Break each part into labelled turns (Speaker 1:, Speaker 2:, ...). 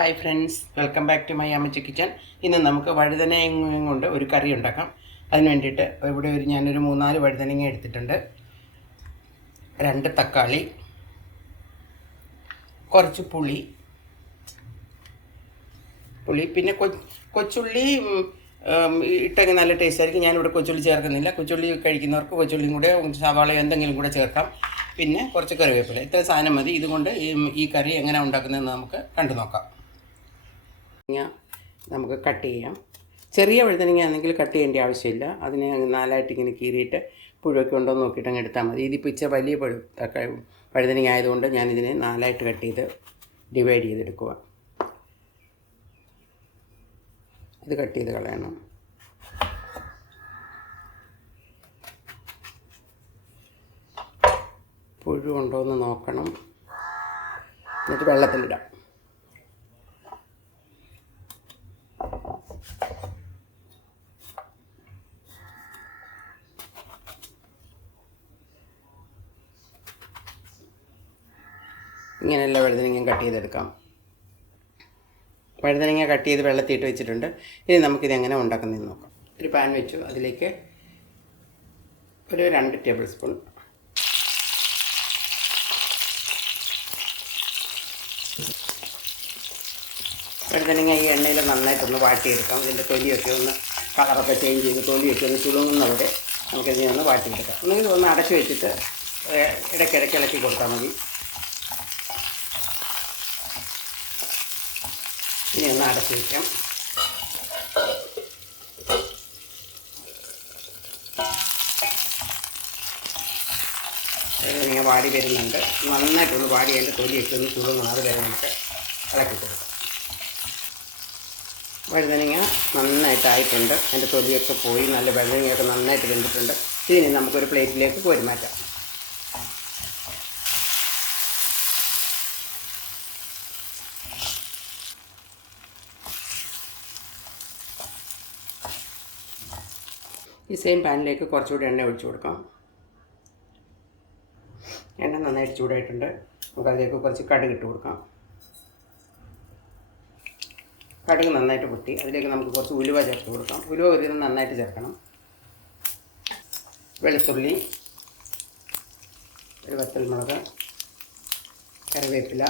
Speaker 1: Hi friends welcome back to my അമ്മച്ച kitchen ഇന്ന് നമുക്ക് വഴുതനയും കൊണ്ട് ഒരു കറി ഉണ്ടാക്കാം. അതിന് വേണ്ടിയിട്ട് ഇവിടെ ഒരു ഞാനൊരു മൂന്നാൽ വഴുതനങ്ങ എടുത്തിട്ടുണ്ട്. രണ്ട് തക്കാളി കുറച്ച് പുളി പുളി പിന്നെ കൊച്ചുള്ളി ഇട്ടെങ്കിൽ നല്ല ടേസ്റ്റ് ആയിരിക്കും. ഞാനിവിടെ കൊച്ചുള്ളി ചേർക്കുന്നില്ല. കൊച്ചുള്ളി കഴിക്കുന്നവർക്ക് കൊച്ചുള്ളിയും കൂടെ സവാള എന്തെങ്കിലും കൂടെ ചേർക്കാം. പിന്നെ കുറച്ച് കറിവേപ്പില. ഇത്ര സാധനം മതി. ഇതുകൊണ്ട് ഈ കറി എങ്ങനെ ഉണ്ടാക്കുന്നതെന്ന് നമുക്ക് കണ്ടു നോക്കാം. വഴുതനങ്ങ നമുക്ക് കട്ട് ചെയ്യാം. ചെറിയ വഴുതനങ്ങ ആണെങ്കിൽ കട്ട് ചെയ്യേണ്ട ആവശ്യമില്ല. അതിനെ നാലായിട്ട് ഇങ്ങനെ കീറിയിട്ട് പുഴുവൊക്കെ ഉണ്ടോ എന്ന് നോക്കിയിട്ട് അങ്ങ് എടുത്താൽ മതി. ഇതിപ്പോൾ ഇച്ച വലിയ പഴു വഴുതനങ്ങ ആയതുകൊണ്ട് ഞാനിതിനെ നാലായിട്ട് കട്ട് ചെയ്ത് ഡിവൈഡ് ചെയ്തെടുക്കുക ഇത് കട്ട് ചെയ്ത് കളയണം. പുഴു ഉണ്ടോ എന്ന് നോക്കണം. എന്നിട്ട് വെള്ളത്തിലിടാം. ഇങ്ങനെയുള്ള വഴുതനങ്ങ കട്ട് ചെയ്തെടുക്കാം. വഴുതനങ്ങ കട്ട് ചെയ്ത് വെള്ളത്തിയിട്ട് വെച്ചിട്ടുണ്ട്. ഇനി നമുക്കിത് എങ്ങനെ ഉണ്ടാക്കുന്നതെന്ന് നോക്കാം. ഒരു പാൻ വെച്ചു. അതിലേക്ക് ഒരു രണ്ട് ടേബിൾ സ്പൂൺ വഴുതനങ്ങ ഈ എണ്ണയിൽ നന്നായിട്ടൊന്ന് വാട്ടിയെടുക്കാം. ഇതിന്റെ തൊലിയൊക്കെ ഒന്ന് കളറൊക്കെ ചേഞ്ച് ചെയ്ത് തൊലിയൊക്കെ ഒന്ന് ചുളുങ്ങുന്നവരെ നമുക്കിതിനെ ഒന്ന് വാട്ടിയെടുക്കാം. ഒന്നുകിൽ ഒന്ന് അടച്ചു വെച്ചിട്ട് ഇടയ്ക്കിടയ്ക്ക് ഇളക്കി കൊടുത്താൽ മതി. ഇനി ഒന്ന് അടച്ചു വയ്ക്കാം ഇങ്ങനെ വാടി വരുന്നുണ്ട്. നന്നായിട്ടൊന്ന് വാടി അതിന്റെ തൊലിയൊക്കെ ഒന്ന് അത് വരെ നമുക്ക് ഇളക്കി കൊടുക്കാം. വഴുതനങ്ങ നന്നായിട്ടായിട്ടുണ്ട്. അതിന്റെ തൊലിയൊക്കെ പോയി. നല്ല വഴുതനങ്ങയൊക്കെ നന്നായിട്ട് വെന്തിട്ടുണ്ട്. ഇനി നമുക്കൊരു പ്ലേറ്റിലേക്ക് കോരി മാറ്റാം. ഈ സെയിം പാനിലേക്ക് കുറച്ചുകൂടി എണ്ണ ഒഴിച്ചു കൊടുക്കാം. എണ്ണ നന്നായിട്ട് ചൂടായിട്ടുണ്ട്. നമുക്ക് അതിലേക്ക് കുറച്ച് കടുക് ഇട്ട് കൊടുക്കാം. കടുക് നന്നായിട്ട് പൊട്ടി. അതിലേക്ക് നമുക്ക് കുറച്ച് ഉലുവ ചേർത്ത് കൊടുക്കാം. ഉലുവ ഒരു നന്നായിട്ട് ചേർക്കണം. വെളുത്തുള്ളി ഒരു വത്തൽമുളക് കറിവേപ്പില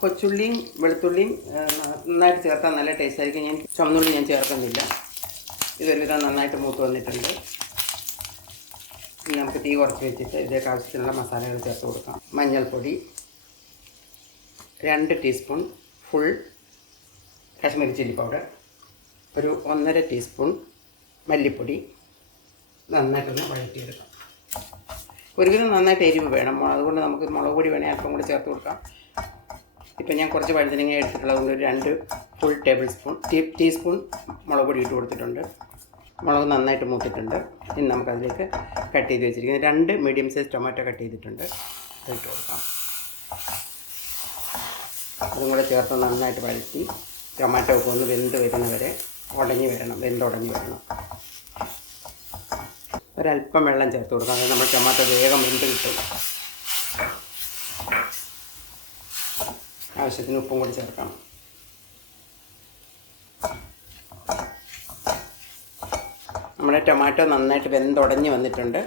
Speaker 1: കൊച്ചുള്ളിയും വെളുത്തുള്ളിയും നന്നായിട്ട് ചേർത്താൽ നല്ല ടേസ്റ്റ് ആയിരിക്കും. ഞാൻ ചുമന്നുള്ളി ഞാൻ ചേർക്കുന്നില്ല. ഇതൊരുവിധം നന്നായിട്ട് മൂത്ത് വന്നിട്ടുണ്ട്. ഇനി നമുക്ക് തീ കുറച്ച് വെച്ചിട്ട് ഇതിലേക്ക് ആവശ്യത്തിനുള്ള മസാലകൾ ചേർത്ത് കൊടുക്കാം. മഞ്ഞൾപ്പൊടി രണ്ട് teaspoon full Kashmiri chilli powder ഒരു ഒന്നര ടീസ്പൂൺ മല്ലിപ്പൊടി നന്നായിട്ടൊന്ന് വഴറ്റിയെടുക്കാം. ഒരുവിധം നന്നായിട്ട് എരിവ് വേണം. അതുകൊണ്ട് നമുക്ക് മുളക് പൊടി വേണേൽ അല്പം കൂടി ചേർത്ത് കൊടുക്കാം. ഇപ്പം ഞാൻ കുറച്ച് വഴുതനങ്ങ എടുത്തിട്ടുള്ളത് ഒരു രണ്ട് full tablespoon tea teaspoon മുളക് പൊടി ഇട്ട് കൊടുത്തിട്ടുണ്ട്. മുളക് നന്നായിട്ട് മൂത്തിട്ടുണ്ട്. ഇനി നമുക്കതിലേക്ക് കട്ട് ചെയ്ത് വെച്ചിരിക്കുന്നത് രണ്ട് മീഡിയം സൈസ് ടൊമാറ്റോ കട്ട് ചെയ്തിട്ടുണ്ട്. അത് ഇട്ട് കൊടുക്കാം. അതും കൂടെ ചേർത്ത് നന്നായിട്ട് വഴറ്റി ടൊമാറ്റോ ഒക്കെ ഒന്ന് വെന്ത് വരുന്നവരെ ഉടഞ്ഞ് വരണം വെന്തുടഞ്ഞ് വരണം. ഒരല്പം വെള്ളം ചേർത്ത് കൊടുക്കാം. അത് നമ്മൾ ടൊമാറ്റോ വേഗം വെന്ത് കിട്ടും. ആവശ്യത്തിന് ഉപ്പും കൂടി ചേർക്കണം. നമ്മുടെ ടൊമാറ്റോ നന്നായിട്ട് വെന്തുടഞ്ഞ് വന്നിട്ടുണ്ട്.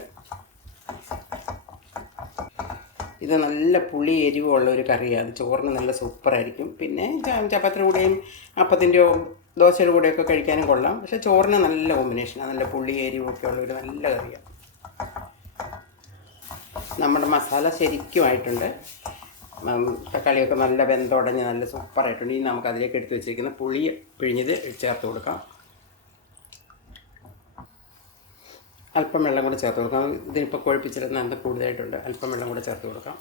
Speaker 1: ഇത് നല്ല പുളി എരിവുള്ള ഒരു കറിയാണ്. ചോറിന് നല്ല സൂപ്പറായിരിക്കും. പിന്നെ ചപ്പാത്തിയുടെ കൂടെയും അപ്പത്തിന്റെയോ ദോശയുടെ കൂടെയൊക്കെ കഴിക്കാനും കൊള്ളാം. പക്ഷേ ചോറിന് നല്ല കോമ്പിനേഷനാണ് നല്ല പുളി എരിവൊക്കെ ഉള്ള ഒരു നല്ല കറിയാണ്. നമ്മുടെ മസാല ശരിക്കും ആയിട്ടുണ്ട്. ഉം, തക്കാളിയൊക്കെ നല്ല വെന്തുടഞ്ഞ് നല്ല സൂപ്പറായിട്ടുണ്ട്. ഇനി നമുക്ക് അതിലേക്ക് എടുത്ത് വെച്ചിരിക്കുന്ന പുളി പിഴിഞ്ഞത് ചേർത്ത് കൊടുക്കാം. അല്പം വെള്ളം കൂടെ ചേർത്ത് കൊടുക്കാം. ഇതിനിപ്പോൾ കുഴപ്പിച്ചിരുന്ന എന്താ കൂടുതലായിട്ടുണ്ട്? അല്പം വെള്ളം കൂടെ ചേർത്ത് കൊടുക്കാം.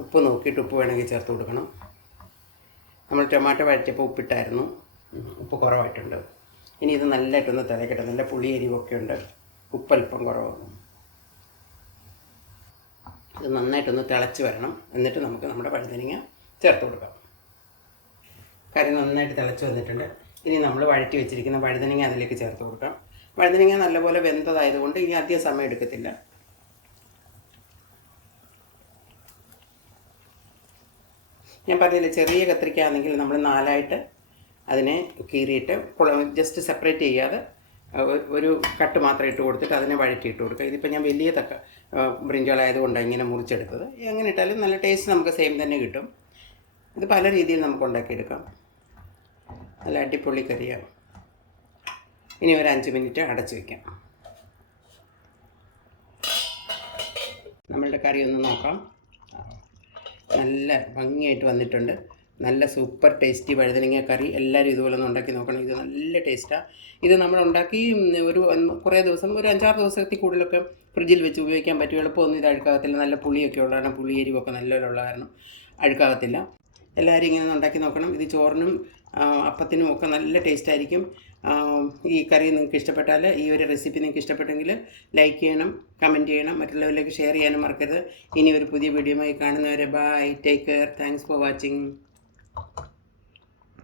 Speaker 1: ഉപ്പ് നോക്കിയിട്ട് ഉപ്പ് വേണമെങ്കിൽ ചേർത്ത് കൊടുക്കണം. നമ്മൾ ടൊമാറ്റോ വഴറ്റിയപ്പോൾ ഉപ്പിട്ടായിരുന്നു. ഉപ്പ് കുറവായിട്ടുണ്ട്. ഇനി ഇത് നല്ലതായിട്ടൊന്ന് തിളക്കട്ടെ. നല്ല പുളി എരിവൊക്കെ ഉണ്ട്. ഉപ്പ് അല്പം കുറവാണ് ഇത് നന്നായിട്ടൊന്ന് തിളച്ച് വരണം. എന്നിട്ട് നമുക്ക് നമ്മുടെ വഴുതനങ്ങ ചേർത്ത് കൊടുക്കാം. കറി നന്നായിട്ട് തിളച്ച് വന്നിട്ടുണ്ട്. ഇനി നമ്മൾ വഴറ്റി വെച്ചിരിക്കുന്ന വഴുതനങ്ങ അതിലേക്ക് ചേർത്ത് കൊടുക്കാം. വഴുതനങ്ങ നല്ലപോലെ വെന്തതായതുകൊണ്ട് ഇനി അധികം സമയം എടുക്കത്തില്ല. ഞാൻ പറഞ്ഞില്ല ചെറിയ കത്രിക്ക നമ്മൾ നാലായിട്ട് അതിനെ കീറിയിട്ട് ജസ്റ്റ് സെപ്പറേറ്റ് ചെയ്യാതെ ഒരു കട്ട് മാത്രം ഇട്ട് കൊടുത്തിട്ട് അതിനെ വഴറ്റി ഇട്ട് കൊടുക്കുക. ഇതിപ്പോൾ ഞാൻ വലിയ തക്ക ബ്രിഞ്ചാളായതുകൊണ്ടാണ് ഇങ്ങനെ മുറിച്ചെടുത്തത്. എങ്ങനെ ഇട്ടാലും നല്ല ടേസ്റ്റ് നമുക്ക് സെയിം തന്നെ കിട്ടും. ഇത് പല രീതിയിൽ നമുക്ക് ഉണ്ടാക്കിയെടുക്കാം. നല്ല അടിപൊളി കറിയാവും. ഇനി ഒരു അഞ്ച് മിനിറ്റ് അടച്ച് വയ്ക്കാം നമ്മളുടെ കറി ഒന്ന് നോക്കാം. നല്ല ഭംഗിയായിട്ട് വന്നിട്ടുണ്ട്. നല്ല സൂപ്പർ ടേസ്റ്റി വഴുതനങ്ങ കറി. എല്ലാവരും ഇതുപോലെ ഒന്ന് ഉണ്ടാക്കി നോക്കണം. ഇത് നല്ല ടേസ്റ്റാണ് ഇത് നമ്മൾ ഉണ്ടാക്കി ഒരു കുറേ ദിവസം ഒരു അഞ്ചാറ് ദിവസത്തിൽ കൂടുതലൊക്കെ ഫ്രിഡ്ജിൽ വെച്ച് ഉപയോഗിക്കാൻ പറ്റും. എളുപ്പമൊന്നും ഇത് അഴുക്കാകത്തില്ല. നല്ല പുളിയൊക്കെ ഉള്ളതാണ്. പുളി എരിവൊക്കെ നല്ലപോലെ കാരണം അഴുക്കാകത്തില്ല. എല്ലാവരും ഇങ്ങനെ ഉണ്ടാക്കി നോക്കണം. ഇത് ചോറിനും അപ്പത്തിനും ഒക്കെ നല്ല ടേസ്റ്റ് ആയിരിക്കും. ഈ കറി നിങ്ങൾക്ക് ഇഷ്ടപ്പെട്ടാൽ ഈ ഒരു റെസിപ്പി നിങ്ങൾക്ക് ഇഷ്ടപ്പെട്ടെങ്കിൽ ലൈക്ക് ചെയ്യണം കമന്റ് ചെയ്യണം. മറ്റുള്ളവരിലേക്ക് ഷെയർ ചെയ്യാനും മറക്കരുത്. ഇനി ഒരു പുതിയ വീഡിയോയുമായി കാണുന്നവരെ bye take care. Thanks for watching.